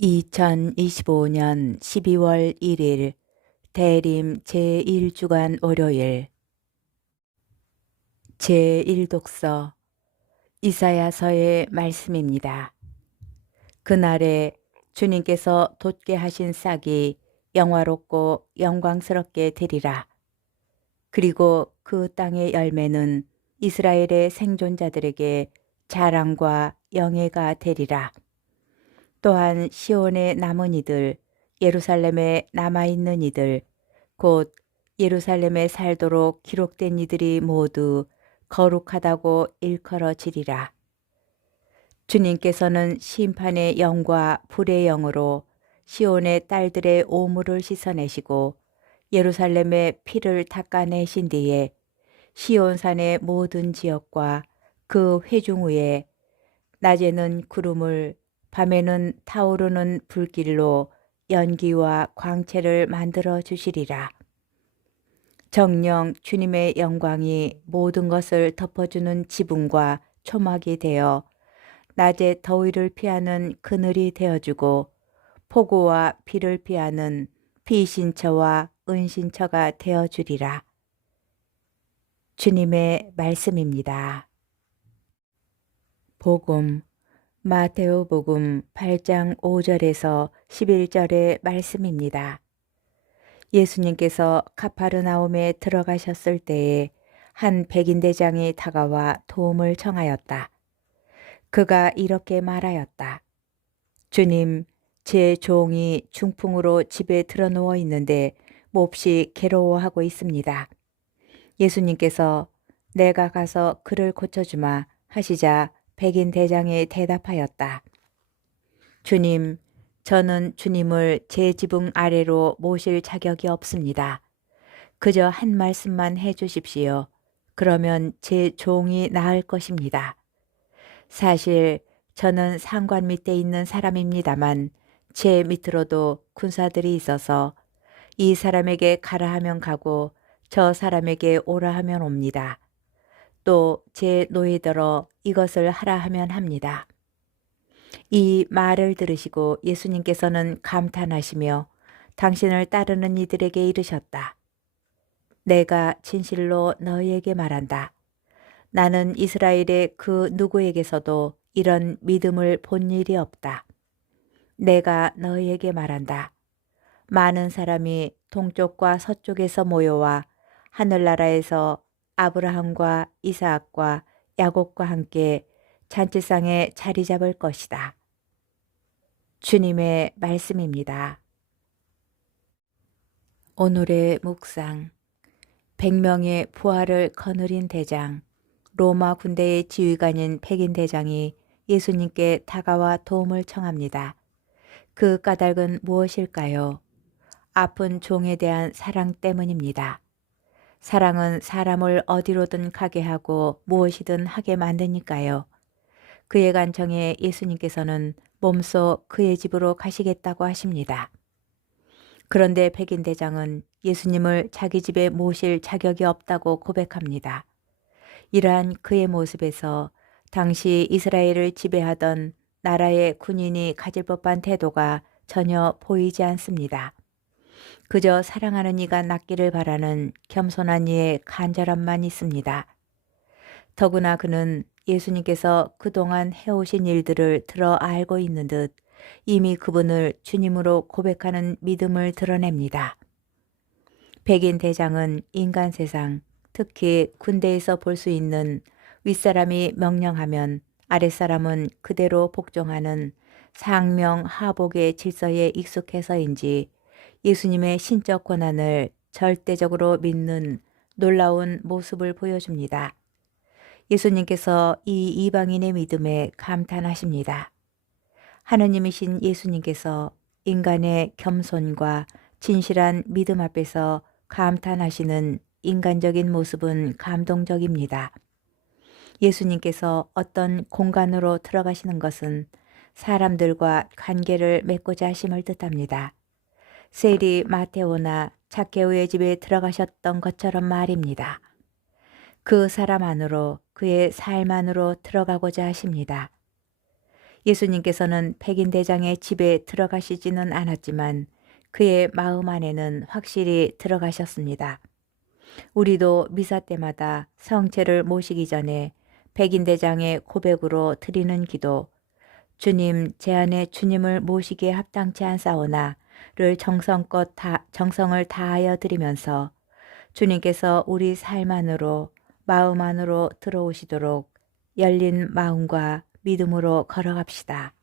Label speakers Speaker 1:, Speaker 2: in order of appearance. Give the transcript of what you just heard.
Speaker 1: 2025년 12월 1일 대림 제1주간 월요일 제1독서 이사야서의 말씀입니다. 그날에 주님께서 돋게 하신 싹이 영화롭고 영광스럽게 되리라. 그리고 그 땅의 열매는 이스라엘의 생존자들에게 자랑과 영예가 되리라. 또한 시온에 남은 이들, 예루살렘에 남아있는 이들, 곧 예루살렘에 살도록 기록된 이들이 모두 거룩하다고 일컬어지리라. 주님께서는 심판의 영과 불의 영으로 시온의 딸들의 오물을 씻어내시고 예루살렘의 피를 닦아내신 뒤에 시온산의 모든 지역과 그 회중 위에 낮에는 구름을 밤에는 타오르는 불길로 연기와 광채를 만들어 주시리라. 정령 주님의 영광이 모든 것을 덮어주는 지붕과 초막이 되어 낮에 더위를 피하는 그늘이 되어주고 폭우와 비를 피하는 비신처와 은신처가 되어주리라. 주님의 말씀입니다. 복음 마테오복음 8장 5절에서 11절의 말씀입니다. 예수님께서 카파르나움에 들어가셨을 때에 한 백인 대장이 다가와 도움을 청하였다. 그가 이렇게 말하였다. 주님, 제 종이 중풍으로 집에 들어누워 있는데 몹시 괴로워하고 있습니다. 예수님께서 내가 가서 그를 고쳐주마 하시자 백인 대장이 대답하였다. 주님, 저는 주님을 제 지붕 아래로 모실 자격이 없습니다. 그저 한 말씀만 해 주십시오. 그러면 제 종이 나을 것입니다. 사실 저는 상관 밑에 있는 사람입니다만 제 밑으로도 군사들이 있어서 이 사람에게 가라 하면 가고 저 사람에게 오라 하면 옵니다. 또 제 노예들어 이것을 하라 하면 합니다. 이 말을 들으시고 예수님께서는 감탄하시며 당신을 따르는 이들에게 이르셨다. 내가 진실로 너희에게 말한다. 나는 이스라엘의 그 누구에게서도 이런 믿음을 본 일이 없다. 내가 너희에게 말한다. 많은 사람이 동쪽과 서쪽에서 모여와 하늘나라에서 아브라함과 이사악과 야곱과 함께 잔치상에 자리 잡을 것이다. 주님의 말씀입니다. 오늘의 묵상 100명의 부하를 거느린 대장 로마 군대의 지휘관인 백인 대장이 예수님께 다가와 도움을 청합니다. 그 까닭은 무엇일까요? 아픈 종에 대한 사랑 때문입니다. 사랑은 사람을 어디로든 가게 하고 무엇이든 하게 만드니까요. 그의 간청에 예수님께서는 몸소 그의 집으로 가시겠다고 하십니다. 그런데 백인 대장은 예수님을 자기 집에 모실 자격이 없다고 고백합니다. 이러한 그의 모습에서 당시 이스라엘을 지배하던 나라의 군인이 가질 법한 태도가 전혀 보이지 않습니다. 그저 사랑하는 이가 낫기를 바라는 겸손한 이의 간절함만 있습니다. 더구나 그는 예수님께서 그동안 해오신 일들을 들어 알고 있는 듯 이미 그분을 주님으로 고백하는 믿음을 드러냅니다. 백인 대장은 인간 세상, 특히 군대에서 볼 수 있는 윗사람이 명령하면 아랫사람은 그대로 복종하는 상명 하복의 질서에 익숙해서인지 예수님의 신적 권한을 절대적으로 믿는 놀라운 모습을 보여줍니다. 예수님께서 이 이방인의 믿음에 감탄하십니다. 하느님이신 예수님께서 인간의 겸손과 진실한 믿음 앞에서 감탄하시는 인간적인 모습은 감동적입니다. 예수님께서 어떤 공간으로 들어가시는 것은 사람들과 관계를 맺고자 하심을 뜻합니다. 세리 마테오나 자케오의 집에 들어가셨던 것처럼 말입니다. 그 사람 안으로 그의 삶 안으로 들어가고자 하십니다. 예수님께서는 백인대장의 집에 들어가시지는 않았지만 그의 마음 안에는 확실히 들어가셨습니다. 우리도 미사 때마다 성체를 모시기 전에 백인대장의 고백으로 드리는 기도 주님 제 안에 주님을 모시기에 합당치 않사오나 를 정성껏 다, 정성을 다하여 드리면서 주님께서 우리 삶 안으로 마음 안으로 들어오시도록 열린 마음과 믿음으로 걸어갑시다.